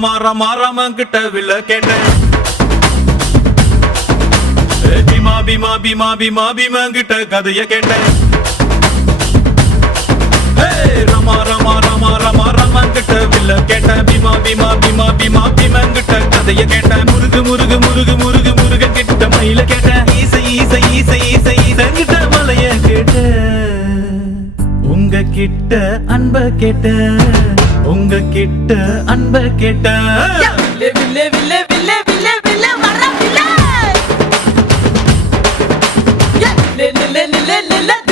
ரமா கிட்ட வில்ல கேட்டேன். பீமா கிட்ட கதைய கேட்டேன். ரமா கிட்ட வில்ல கேட்டேன். பீமா கிட்ட கதைய கேட்டேன். முருகு கிட்ட மயில கேட்டேன். ஈச கிட்ட மலைய கேட்டேன். உங்ககிட்ட அன்ப கேட்டேன். உங்ககிட்ட அன்ப கேட்டேன். le